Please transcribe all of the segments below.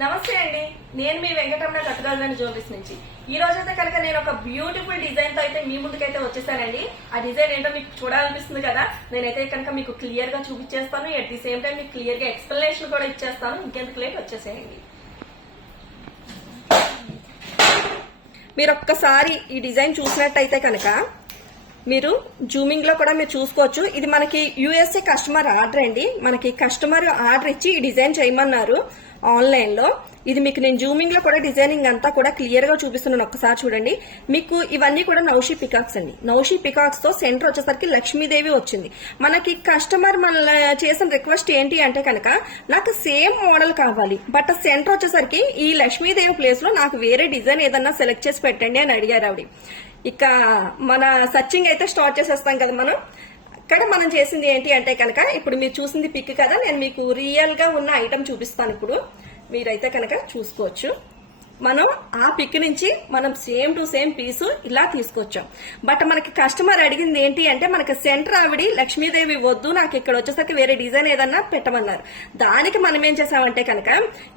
నమస్తే అండి, నేను మీ వెంకటరమణ కట్టుగాజులని జ్యువెలరీస్ నుంచి. ఈ రోజైతే కనుక నేను ఒక బ్యూటిఫుల్ డిజైన్ తో అయితే మీ ముందుకైతే వచ్చేసానండి. ఆ డిజైన్ ఏంటో మీకు చూడాలనిపిస్తుంది కదా. నేనైతే కనుక మీకు క్లియర్ గా చూపించేస్తాను. ఎట్ ది సేమ్ టైం మీకు క్లియర్ గా ఎక్స్ప్లెనేషన్ కూడా ఇచ్చేస్తాను. ఇంకెందుకు లేట్ వచ్చేసేయండి. మీరు ఒక్కసారి ఈ డిజైన్ చూసినట్టయితే కనుక మీరు జూమింగ్ లో కూడా మీరు చూసుకోవచ్చు. ఇది మనకి యుఎస్ఏ కస్టమర్ ఆర్డర్ అండి. మనకి కస్టమర్ ఆర్డర్ ఇచ్చి ఈ డిజైన్ చేయమన్నారు ఆన్లైన్ లో. ఇది మీకు నేను జూమింగ్ లో కూడా డిజైనింగ్ అంతా కూడా క్లియర్ గా చూపిస్తున్నాను. ఒక్కసారి చూడండి. మీకు ఇవన్నీ కూడా నౌషీ పికాక్స్ అండి. నౌషీ పికాక్స్ తో సెంటర్ వచ్చేసరికి లక్ష్మీదేవి వచ్చింది. మనకి కస్టమర్ మన చేసిన రిక్వెస్ట్ ఏంటి అంటే కనుక నాకు సేమ్ మోడల్ కావాలి, బట్ సెంటర్ వచ్చేసరికి ఈ లక్ష్మీదేవి ప్లేస్ లో నాకు వేరే డిజైన్ ఏదన్నా సెలెక్ట్ చేసి పెట్టండి అని అడిగారు ఆవిడ. ఇక మన సర్చింగ్ అయితే స్టార్ట్ చేసేస్తాం కదా మనం. ఇక్కడ మనం చేసింది ఏంటి అంటే కనుక ఇప్పుడు మీరు చూసింది పిక్ కదా, నేను మీకు రియల్ గా ఉన్న ఐటమ్ చూపిస్తాను. ఇప్పుడు మీరైతే కనుక చూసుకోవచ్చు. మనం ఆ పిక్ నుంచి మనం సేమ్ టు సేమ్ పీసు ఇలా తీసుకొచ్చాం. బట్ మనకి కస్టమర్ అడిగింది ఏంటి అంటే మనకి సెంటర్ ఆవిడి లక్ష్మీదేవి వద్దు, నాకు ఇక్కడ వచ్చేసరికి వేరే డిజైన్ ఏదన్నా పెట్టమన్నారు. దానికి మనం ఏం చేసామంటే కనుక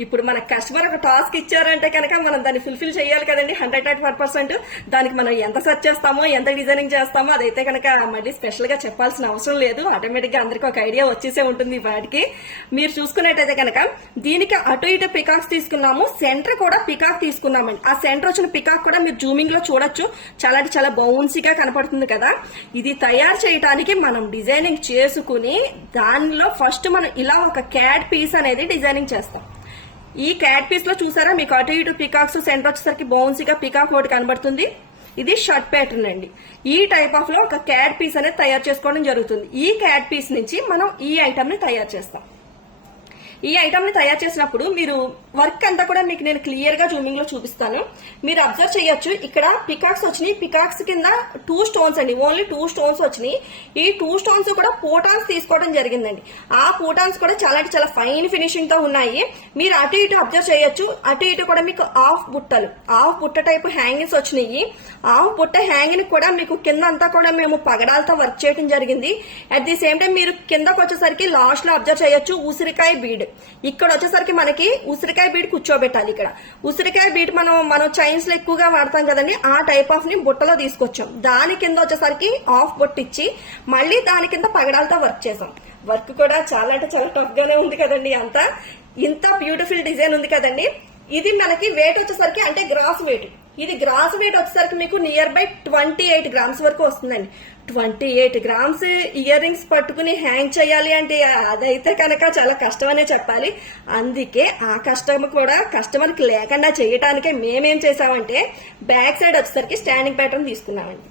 ఇప్పుడు మన కస్టమర్ ఒక టాస్క్ ఇచ్చారంటే కనుక మనం దాన్ని ఫుల్ఫిల్ చేయాలి కదండి. 100%. దానికి మనం ఎంత సెర్చ్ చేస్తామో ఎంత డిజైనింగ్ చేస్తామో అదైతే కనుక మళ్ళీ స్పెషల్ గా చెప్పాల్సిన అవసరం లేదు. ఆటోమేటిక్ గా అందరికీ ఒక ఐడియా వచ్చేసే ఉంటుంది వాటికి. మీరు చూసుకున్నట్టయితే కనుక దీనికి అటు ఇటు పికాక్స్ తీసుకున్నాము, సెంటర్ కూడా పికాక్ తీసుకున్నామండి. ఆ సెంటర్ వచ్చిన పికాక్ కూడా మీరు జూమింగ్ లో చూడొచ్చు. చాలా బౌన్సీగా కనపడుతుంది కదా. ఇది తయారు చేయడానికి మనం డిజైనింగ్ చేసుకుని దానిలో ఫస్ట్ మనం ఇలా ఒక క్యాడ్ పీస్ అనేది డిజైనింగ్ చేస్తాం. ఈ క్యాడ్ పీస్ లో చూసారా మీకు అటు ఇటు పికాక్స్, సెంటర్ వచ్చేసరికి బౌన్సీగా పికాక్ ఒకటి కనబడుతుంది. ఇది షర్ట్ ప్యాటర్న్ అండి. ఈ టైప్ ఆఫ్ లో ఒక క్యాడ్ పీస్ అనేది తయారు చేసుకోవడం జరుగుతుంది. ఈ క్యాడ్ పీస్ నుంచి మనం ఈ ఐటమ్ ని తయారు చేస్తాం. ఈ ఐటమ్ ని తయారు చేసినప్పుడు మీరు వర్క్ అంతా కూడా మీకు నేను క్లియర్ గా జూమింగ్ లో చూపిస్తాను. మీరు అబ్జర్వ్ చేయొచ్చు. ఇక్కడ పికాక్స్ వచ్చినాయి. పికాక్స్ కింద 2 స్టోన్స్ అండి, ఓన్లీ 2 స్టోన్స్ వచ్చినాయి. ఈ 2 స్టోన్స్ కూడా పోటాన్స్ తీసుకోవడం జరిగిందండి. ఆ పోటాన్స్ కూడా చాలా ఫైన్ ఫినిషింగ్ తో ఉన్నాయి. మీరు అటు ఇటు అబ్జర్వ్ చేయొచ్చు. అటు ఇటు కూడా మీకు హాఫ్ బుట్ట టైప్ హ్యాంగింగ్స్ వచ్చినాయి. హాఫ్ బుట్ట హ్యాంగింగ్ కూడా మీకు కింద అంతా కూడా మేము పగడాలతో వర్క్ చేయడం జరిగింది. అట్ ది సేమ్ టైం మీరు కిందకు వచ్చేసరికి లాస్ట్ లో అబ్జర్వ్ చేయొచ్చు ఉసిరికాయ బీడ్. ఇక్కడ వచ్చేసరికి మనకి ఉసిరికాయ బీడ్ కూర్చోబెట్టాలి. ఇక్కడ ఉసిరికాయ బీడ్ మనం చైన్స్ లో ఎక్కువగా వాడతాం కదండి. ఆ టైప్ ఆఫ్ ని బుట్టలో తీసుకొచ్చాం. దాని కింద వచ్చేసరికి హాఫ్ బుట్ట ఇచ్చి మళ్ళీ దాని కింద పగడాలతో వర్క్ చేసాం. వర్క్ కూడా చాలా టఫ్ గానే ఉంది కదండి. అంతా ఇంత బ్యూటిఫుల్ డిజైన్ ఉంది కదండి. ఇది మనకి వెయిట్ వచ్చేసరికి అంటే గ్రాస్ వెయిట్. ఇది గ్రాస్ వెయిట్ వచ్చేసరికి మీకు నియర్ బై 28 గ్రామ్స్ వరకు వస్తుందండి. 28 గ్రామ్స్ ఇయర్ రింగ్స్ పట్టుకుని హ్యాంగ్ చేయాలి అంటే అదైతే కనుక చాలా కష్టం అనే చెప్పాలి. అందుకే ఆ కష్టం కూడా కస్టమర్ కి లేకుండా చేయటానికే మేమేం చేసామంటే బ్యాక్ సైడ్ వచ్చేసరికి స్టాండింగ్ ప్యాటర్న్ తీసుకున్నామండి.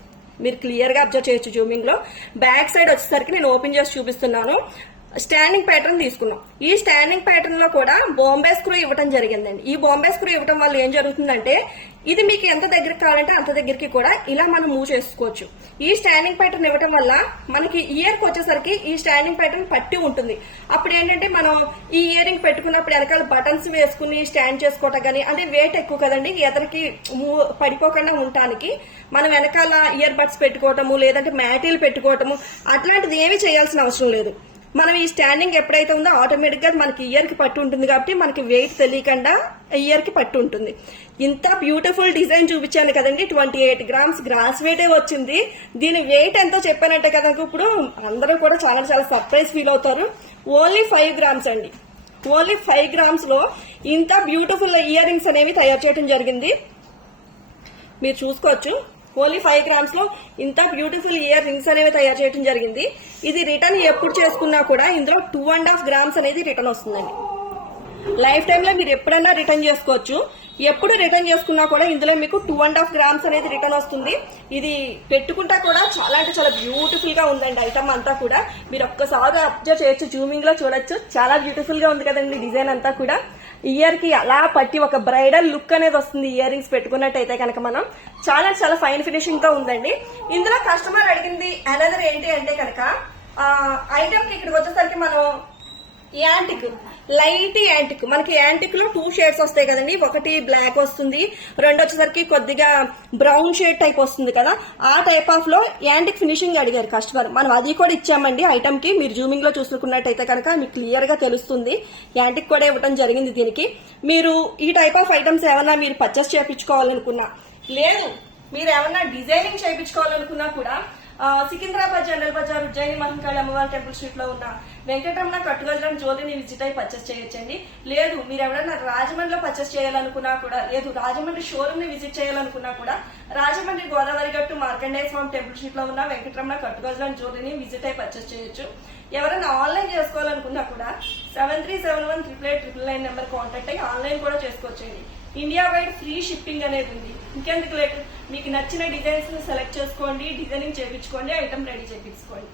మీరు క్లియర్ గా అబ్జర్వ్ చేయొచ్చు జూమింగ్ లో. బ్యాక్ సైడ్ వచ్చేసరికి నేను ఓపెన్ చేసి చూపిస్తున్నాను. స్టాండింగ్ ప్యాటర్న్ తీసుకున్నాం. ఈ స్టాండింగ్ ప్యాటర్న్ లో కూడా బాంబే స్క్రూ ఇవ్వడం జరిగిందండి. ఈ బాంబే స్క్రూ ఇవ్వడం వల్ల ఏం జరుగుతుందంటే ఇది మీకు ఎంత దగ్గరికి కావాలంటే అంత దగ్గరికి కూడా ఇలా మనం మూవ్ చేసుకోవచ్చు. ఈ స్టాండింగ్ ప్యాటర్న్ ఇవ్వడం వల్ల మనకి ఇయర్ కి వచ్చేసరికి ఈ స్టాండింగ్ ప్యాటర్న్ పట్టి ఉంటుంది. అప్పుడు ఏంటంటే మనం ఈ ఇయర్ రింగ్ పెట్టుకున్నప్పుడు వెనకాల బటన్స్ వేసుకుని స్టాండ్ చేసుకోవటం కానీ అంటే వెయిట్ ఎక్కువ కదండి. ఎదరికి పడిపోకుండా ఉండటానికి మనం వెనకాల ఇయర్ బడ్స్ పెట్టుకోవటము లేదంటే మ్యాటీలు పెట్టుకోవటము అట్లాంటిది ఏమీ చేయాల్సిన అవసరం లేదు. మనం ఈ స్టాండింగ్ ఎప్పుడైతే ఉందో ఆటోమేటిక్ గా మనకి ఇయర్ కి పట్టు ఉంటుంది కాబట్టి మనకి వెయిట్ తెలియకుండా ఇయర్ కి పట్టు ఉంటుంది. ఇంత బ్యూటిఫుల్ డిజైన్ చూపించాను కదండి. 28 గ్రామ్స్ గ్రాస్ వెయిటే వచ్చింది. దీని వెయిట్ ఎంతో చెప్పానంటే కదా ఇప్పుడు అందరూ కూడా చాలా సర్ప్రైజ్ ఫీల్ అవుతారు. ఓన్లీ 5 గ్రామ్స్ అండి. ఓన్లీ 5 గ్రామ్స్ లో ఇంత బ్యూటిఫుల్ ఇయర్ రింగ్స్ అనేవి తయారు చేయడం జరిగింది. మీరు చూసుకోవచ్చు. ఓన్లీ 5 గ్రామ్స్ లో ఇంత బ్యూటిఫుల్ ఇయర్ రింగ్స్ అనేవి తయారు చేయడం జరిగింది. ఇది రిటర్న్ ఎప్పుడు చేసుకున్నా కూడా ఇందులో 2.5 గ్రామ్స్ అనేది రిటర్న్ వస్తుందండి. లైఫ్ టైమ్ లో మీరు ఎప్పుడైనా రిటర్న్ చేసుకోవచ్చు. ఎప్పుడు రిటర్న్ చేసుకున్నా కూడా ఇందులో మీకు 2.5 గ్రామ్స్ అనేది రిటర్న్ వస్తుంది. ఇది పెట్టుకుంటా కూడా చాలా బ్యూటిఫుల్ గా ఉందండి ఐటమ్ అంతా కూడా. మీరు ఒక్కసారి అబ్జర్వ్ చేయొచ్చు. జూమింగ్ లో చూడొచ్చు. చాలా బ్యూటిఫుల్ గా ఉంది కదండి డిజైన్ అంతా కూడా. ఇయర్ కి అలా పట్టి ఒక బ్రైడల్ లుక్ అనేది వస్తుంది ఇయర్ రింగ్స్ పెట్టుకున్నట్టయితే కనుక మనం. చాలా ఫైన్ ఫినిషింగ్ తో ఉందండి. ఇందులో కస్టమర్ అడిగింది అనదర్ ఏంటి అంటే కనుక ఐటమ్ కి ఇక్కడికి వచ్చేసరికి మనం యాంటిక్, లైట్ యాంటిక్. మనకి యాంటిక్ లో 2 షేడ్స్ వస్తాయి కదండి. ఒకటి బ్లాక్ వస్తుంది, రెండు వచ్చేసరికి కొద్దిగా బ్రౌన్ షేడ్ టైప్ వస్తుంది కదా. ఆ టైప్ ఆఫ్ లో యాంటిక్ ఫినిషింగ్ అడిగారు కస్టమర్. మనం అది కూడా ఇచ్చామండి ఐటమ్ కి. మీరు జూమింగ్ లో చూసుకున్నట్టయితే కనుక మీకు క్లియర్ గా తెలుస్తుంది. యాంటిక్ కూడా ఇవ్వడం జరిగింది దీనికి. మీరు ఈ టైప్ ఆఫ్ ఐటమ్స్ ఏమన్నా మీరు పర్చేస్ చేయించుకోవాలనుకున్నా, లేదు మీరు ఏమన్నా డిజైనింగ్ చేయించుకోవాలనుకున్నా కూడా సికింద్రాబాద్ జనరల్ బజార్ ఉజ్జయిని మహంకాళి అమ్మవారి టెంపుల్ స్ట్రీట్ లో ఉన్న వెంకటరమణ కట్టుగజలం జ్యోతిని విజిట్ అయి పర్చేస్ చేయొచ్చండి. లేదు మీరు ఎవరైనా రాజమండ్రిలో పర్చేస్ చేయాలనుకున్నా కూడా, లేదు రాజమండ్రి షోరూమ్ ని విజిట్ చేయాలనుకున్నా కూడా రాజమండ్రి గోదావరి గట్టు మార్కండేయ స్వామి టెంపుల్ స్ట్రీట్ లో ఉన్న వెంకటరమణ కట్టుగజలం జ్యోతిని విజిట్ అయి పర్చేస్ చేయొచ్చు. ఎవరైనా ఆన్లైన్ చేసుకోవాలనుకున్నా కూడా 73718899 నెంబర్ కాంటాక్ట్ అయ్యి ఆన్లైన్ కూడా చేసుకోవచ్చండి. ఇండియా వైడ్ ఫ్రీ షిప్పింగ్ అనేది ఉంది. ఇంకెందుకు లేట్, మీకు నచ్చిన డిజైన్స్ సెలెక్ట్ చేసుకోండి, డిజైనింగ్ చేయించుకోండి, ఐటమ్ రెడీ చేయించుకోండి.